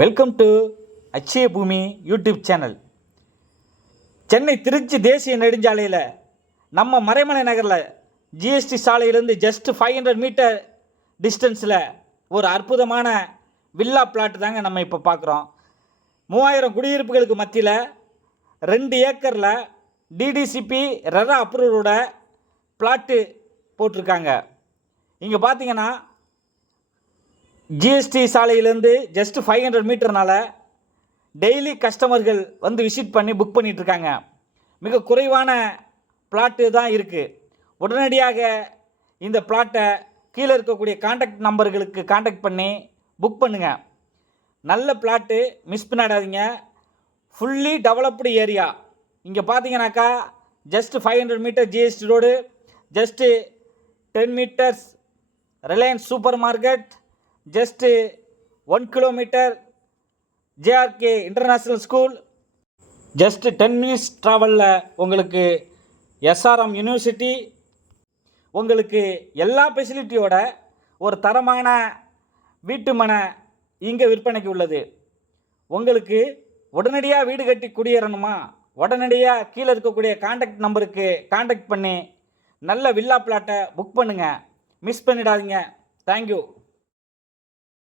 Welcome to அச்சய பூமி YouTube channel. Chennai Trichy தேசிய நெடுஞ்சாலையில் நம்ம மறைமலை நகரில் ஜிஎஸ்டி சாலையிலேருந்து ஜஸ்ட் 500 மீட்டர் டிஸ்டன்ஸில் ஒரு அற்புதமான வில்லா பிளாட் தாங்க நம்ம இப்போ பார்க்குறோம். 3000 குடியிருப்புகளுக்கு மத்தியில் 2 ஏக்கரில் டிடிசிபி ரெரா அப்ரூவோட பிளாட்டு போட்டிருக்காங்க. இங்கே பார்த்தீங்கன்னா ஜிஎஸ்டி சாலையிலேருந்து ஜஸ்ட் 500 மீட்டர்னால டெய்லி கஸ்டமர்கள் வந்து விசிட் பண்ணி புக் பண்ணிகிட்ருக்காங்க. மிக குறைவான பிளாட்டு தான் இருக்குது. உடனடியாக இந்த பிளாட்டை கீழே இருக்கக்கூடிய காண்டாக்ட் நம்பர்களுக்கு காண்டாக்ட் பண்ணி புக் பண்ணுங்கள். நல்ல பிளாட்டு, மிஸ் பண்ணிடாதீங்க. Fully developed area. இங்கே பார்த்தீங்கன்னாக்கா just 500 metre GST road, just 10 metres Reliance supermarket, just 1 kilometre JRK international school, just 10 minutes ட்ராவலில் உங்களுக்கு எஸ்ஆர்எம் யூனிவர்சிட்டி, உங்களுக்கு எல்லா ஃபெசிலிட்டியோட ஒரு தரமான வீட்டு மனை இங்கே விற்பனைக்கு உள்ளது. உங்களுக்கு உடனடியாக வீடு கட்டி குடியேறணுமா? உடனடியாக கீழே இருக்கக்கூடிய காண்டாக்ட் நம்பருக்கு காண்டாக்ட் பண்ணி நல்ல வில்லா பிளாட்டை புக் பண்ணுங்கள். மிஸ் பண்ணிடாதீங்க. தேங்க்யூ.